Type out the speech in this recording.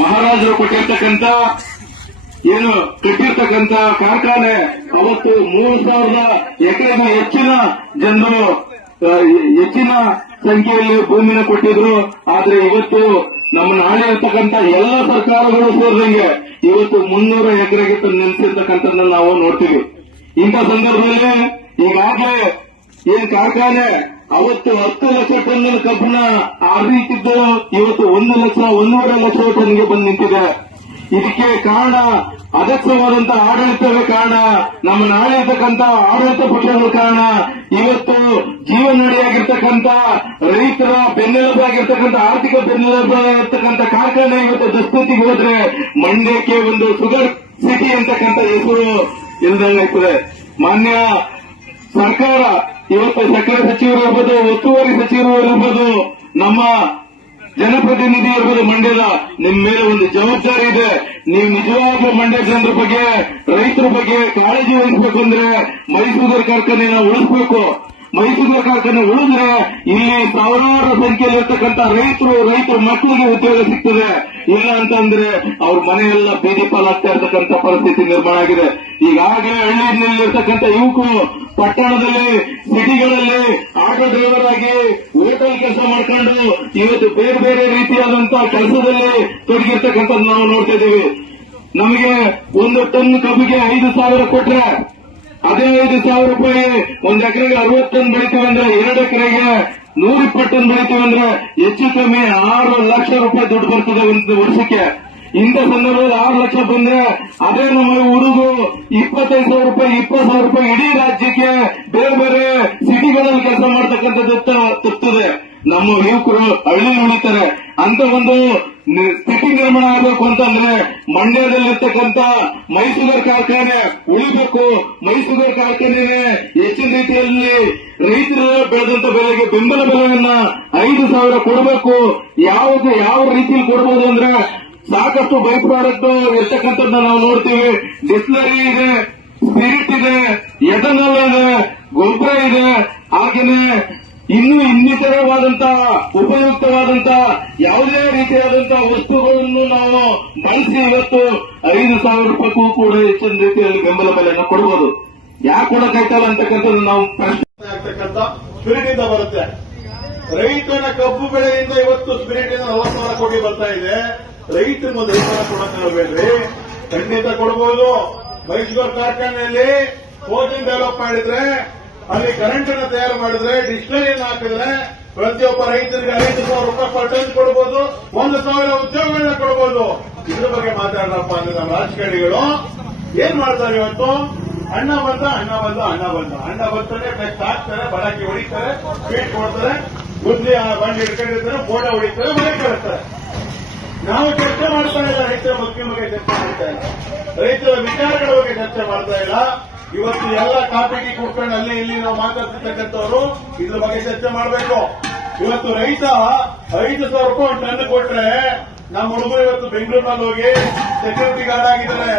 ಮಹಾರಾಜರು ಕೊಟ್ಟಿರ್ತಕ್ಕಂಥ ಏನು ಕಟ್ಟಿರ್ತಕ್ಕಂಥ ಕಾರ್ಖಾನೆ ಅವತ್ತು 3,000 ಎಕರೆಗೂ ಹೆಚ್ಚಿನ ಜನರು ಹೆಚ್ಚಿನ ಸಂಖ್ಯೆಯಲ್ಲಿ ಭೂಮಿನ ಕೊಟ್ಟಿದ್ರು. ಆದ್ರೆ ಇವತ್ತು ನಮ್ಮನ್ನ ಆಳಿರ್ತಕ್ಕಂಥ ಎಲ್ಲ ಸರ್ಕಾರಗಳು ಸೇರಿದಂಗೆ ಇವತ್ತು 300 ಎಕರೆಗೆ ನಿಲ್ಲಿಸಿರ್ತಕ್ಕಂಥದ್ದನ್ನ ನಾವು ನೋಡ್ತೀವಿ. ಇಂಥ ಸಂದರ್ಭದಲ್ಲಿ ಈಗಾಗಲೇ ಏನ್ ಕಾರ್ಖಾನೆ ಅವತ್ತು 10 ಲಕ್ಷ ಟನ್ ಕಬ್ಬನ್ನ ಆರ್ದಿಟ್ಟಿದ್ದು ಇವತ್ತು 1 ಲಕ್ಷ 1.5 ಲಕ್ಷ ಟನ್ಗೆ ಬಂದು ನಿಂತಿದೆ. ಇದಕ್ಕೆ ಕಾರಣ ಅದಕ್ಷವಾದಂತ ಆಡಳಿತವೇ ಕಾರಣ, ನಮ್ಮನ್ನ ಆಳಿರ್ತಕ್ಕಂಥ ಆಡಳಿತ ಪಕ್ಷಗಳ ಕಾರಣ. ಇವತ್ತು ಜೀವನಾಡಿಯಾಗಿರ್ತಕ್ಕಂಥ ರೈತರ ಬೆನ್ನೆಲುಬಾಗಿರ್ತಕ್ಕಂಥ ಆರ್ಥಿಕ ಬೆನ್ನೆಲುಬಾಗಿರ್ತಕ್ಕಂಥ ಕಾರ್ಖಾನೆ ಇವತ್ತು ದುಸ್ಥಿತಿಗೆ ಹೋದ್ರೆ ಮಂಡ್ಯಕ್ಕೆ ಒಂದು ಶುಗರ್ ಸಿಟಿ ಅಂತಕ್ಕಂಥ ಹೆಸರು ಇಲ್ಲದಂಗಾಗ್ತದೆ. ಮಾನ್ಯ ಸರ್ಕಾರ ಇವತ್ತು ಸಕ್ಕರೆ ಸಚಿವರು ಇರ್ಬೋದು, ಒತ್ತುವರಿ ಸಚಿವರು ಇರ್ಬೋದು, ನಮ್ಮ ಜನಪ್ರತಿನಿಧಿ ಇರ್ಬೋದು, ಮಂಡ್ಯದ ನಿಮ್ ಮೇಲೆ ಒಂದು ಜವಾಬ್ದಾರಿ ಇದೆ. ನೀವು ನಿಜವಾಗ್ಲೂ ಮಂಡ್ಯ ಜನರ ಬಗ್ಗೆ, ರೈತರ ಬಗ್ಗೆ ಕಾಳಜಿ ವಹಿಸಬೇಕು ಅಂದ್ರೆ ಮೈಸೂರು ಕಾರ್ಖಾನೆನ ಉಳಿಸಬೇಕು. ಮೈಸೂರು ಕಾರ್ಖಾನೆ ಉಳಿದ್ರೆ ಇಲ್ಲಿ ಸಾವಿರಾರು ಸಂಖ್ಯೆಯಲ್ಲಿ ಇರ್ತಕ್ಕಂಥ ರೈತರ ಮಕ್ಕಳಿಗೆ ಉದ್ಯೋಗ ಸಿಗ್ತದೆ. ಇಲ್ಲ ಅಂತಂದ್ರೆ ಅವ್ರ ಮನೆಯೆಲ್ಲ ಬೀದಿ ಪಾಲಾಗ್ತಾ ಇರ್ತಕ್ಕಂಥ ಪರಿಸ್ಥಿತಿ ನಿರ್ಮಾಣ ಆಗಿದೆ. ಈಗಾಗಲೇ ಹಳ್ಳಿಯಲ್ಲಿರ್ತಕ್ಕಂಥ ಯುವಕರು ಪಟ್ಟಣದಲ್ಲಿ, ಸಿಟಿಗಳಲ್ಲಿ ಆಟೋ ಡ್ರೈವರ್ ಆಗಿ ಹೋಟೆಲ್ ಕೆಲಸ ಮಾಡ್ಕೊಂಡು ಇವತ್ತು ಬೇರೆ ಬೇರೆ ರೀತಿಯಾದಂತಹ ಕೆಲಸದಲ್ಲಿ ತೊಡಗಿರ್ತಕ್ಕಂಥದ್ದು ನಾವು ನೋಡ್ತಾ ಇದ್ದೀವಿ. ನಮಗೆ 1 ಟನ್ ಕಬ್ಬಿಗೆ 5,000 ಕೊಟ್ರೆ ಅದೇ 5,000 ರೂಪಾಯಿ 1 ಎಕರೆಗೆ 60 ಟನ್ ಬೆಳಿತೀವಿ ಅಂದ್ರೆ 2 ಎಕರೆಗೆ 120 ಟನ್ ಬೆಳಿತೀವಿ ಅಂದ್ರೆ ಹೆಚ್ಚು ಕಮ್ಮಿ 6 ಲಕ್ಷ ರೂಪಾಯಿ ದುಡ್ಡು ಬರ್ತದೆ ಒಂದು ವರ್ಷಕ್ಕೆ. ಇಂಥ ಸಂದರ್ಭದಲ್ಲಿ 6 ಲಕ್ಷ ಬಂದ್ರೆ ಅದೇ ನಮ್ಮ ಹುಡುಗು 25,000 ರೂಪಾಯಿ 20,000 ರೂಪಾಯಿ ಇಡೀ ರಾಜ್ಯಕ್ಕೆ ಬೇರೆ ಬೇರೆ ಸಿಟಿಗಳಲ್ಲಿ ಕೆಲಸ ಮಾಡ್ತಕ್ಕಂಥದ್ದು ತಪ್ತದೆ. ನಮ್ಮ ಯುವಕರು ಹಳ್ಳಿ ಉಳಿತಾರೆ. ಅಂತ ಒಂದು ಸ್ಥಿತಿ ನಿರ್ಮಾಣ ಆಗಬೇಕು ಅಂತಂದ್ರೆ ಮಂಡ್ಯದಲ್ಲಿರ್ತಕ್ಕಂಥ ಮೈಸೂರು ಕಾರ್ಖಾನೆ ಉಳಿಬೇಕು. ಮೈಸೂರು ಕಾರ್ಖಾನೆ ಹೆಚ್ಚಿನ ರೀತಿಯಲ್ಲಿ ರೈತರು ಬೆಳೆದಂತ ಬೆಲೆಗೆ ಬೆಂಬಲ ಬೆಲೆಯನ್ನ 5,000 ಕೊಡಬೇಕು. ಯಾವ ರೀತಿಯಲ್ಲಿ ಕೊಡಬಹುದು ಅಂದ್ರೆ ಸಾಕಷ್ಟು ಬೈ ಪ್ರಾಡಕ್ಟ್ ಇರ್ತಕ್ಕಂಥದ್ದನ್ನ ನಾವು ನೋಡ್ತೀವಿ. ಡಿಸ್ಲರಿ ಇದೆ, ಸ್ಪಿರಿಟ್ ಇದೆ, ಎಥನಾಲ್ ಇದೆ, ಗೊಬ್ಬರ ಇದೆ, ಹಾಗೇನೆ ಇನ್ನಿತರವಾದಂತ ಉಪಯುಕ್ತವಾದಂತ ಯಾವುದೇ ರೀತಿಯಾದಂತ ವಸ್ತುಗಳನ್ನು ನಾವು ಬಳಸಿ ಇವತ್ತು 5,000 ರೂಪಾಯಿಗೂ ಕೂಡ ಹೆಚ್ಚಿನ ರೀತಿಯಲ್ಲಿ ಬೆಂಬಲ ಬೆಲೆಯನ್ನು ಕೊಡಬಹುದು. ಯಾಕೆ ಕೊಡಕ್ಕಾಯ್ತಲ್ಲ ಅಂತಕ್ಕಂಥದ್ದು ನಾವು ಪ್ರಶ್ನೆ ಆಗ್ತಕ್ಕಂಥ ಸ್ಪಿರಿಟ್ ಇಂದ ಬರುತ್ತೆ. ರೈತನ ಕಬ್ಬು ಬೆಳೆಯಿಂದ ಇವತ್ತು ಸ್ಪಿರಿಟ್ ಇಂದ 40,000 ಕೋಟಿ ಬರ್ತಾ ಇದೆ. ರೈತರಿಗೆ ಒಂದು 5,000 ಕೊಡೋಕ್ಕಾಗಬೇಡ್ರಿ, ಖಂಡಿತ ಕೊಡಬಹುದು. ಮೈಸೂರು ಕಾರ್ಖಾನೆಯಲ್ಲಿ ಕೋಚಿಂಗ್ ಡೆವಲಪ್ ಮಾಡಿದ್ರೆ, ಅಲ್ಲಿ ಕರೆಂಟ್ ಅನ್ನು ತಯಾರು ಮಾಡಿದ್ರೆ, ಡಿಸ್ಟಿಲರಿಯನ್ನು ಹಾಕಿದ್ರೆ ಪ್ರತಿಯೊಬ್ಬ ರೈತರಿಗೆ 5,000 ರೂಪಾಯಿ ಪರ್ ಟನ್ ಕೊಡಬಹುದು, 1,000 ಉದ್ಯೋಗಗಳನ್ನ ಕೊಡಬಹುದು. ಇದ್ರ ಬಗ್ಗೆ ಮಾತಾಡ್ರಪ್ಪ ಅಂದ್ರೆ ನಮ್ಮ ರಾಜಕಾರಣಿಗಳು ಏನ್ ಮಾಡ್ತಾರೆ ಇವತ್ತು? ಅಣ್ಣ ಬಂತಾನೆ ಫ್ಲೆಕ್ಸ್ ಹಾಕ್ತಾರೆ, ಬಡಾಕಿ ಹೊಡಿತಾರೆ, ಸ್ವೀಟ್ ಕೊಡ್ತಾರೆ, ಬುದ್ಧಿ ಬಂಡಿ ಹಿಡ್ಕೊಂಡಿರ್ತಾರೆ, ಬೋಡ ಹೊಡಿತಾರೆ, ಮನೆ ಕಳಿಸ್ತಾರೆ. ನಾವು ಚರ್ಚೆ ಮಾಡ್ತಾ ಇಲ್ಲ, ರೈತರ ಬಗ್ಗೆ ಚರ್ಚೆ ಮಾಡ್ತಾ ಇಲ್ಲ, ರೈತರ ವಿಚಾರಗಳ ಬಗ್ಗೆ ಚರ್ಚೆ ಮಾಡ್ತಾ ಇಲ್ಲ. ಇವತ್ತು ಎಲ್ಲ ಕಾಪಿಗೆ ಕೂತ್ಕೊಂಡು ಅಲ್ಲಿ ಇಲ್ಲಿ ನಾವು ಮಾತಾಡ್ತಿರ್ತಕ್ಕಂಥವ್ರು ಇದ್ರ ಬಗ್ಗೆ ಚರ್ಚೆ ಮಾಡಬೇಕು. ಇವತ್ತು ರೈತ 5,000 ರೂಪಾಯಿ ಟನ್ ಕೊಟ್ರೆ ನಮ್ಮ ಹುಡುಗರು ಇವತ್ತು ಬೆಂಗಳೂರಿನಲ್ಲಿ ಹೋಗಿ ಸೆಕ್ಯೂರಿಟಿ ಗಾರ್ಡ್ ಆಗಿದ್ದಾರೆ.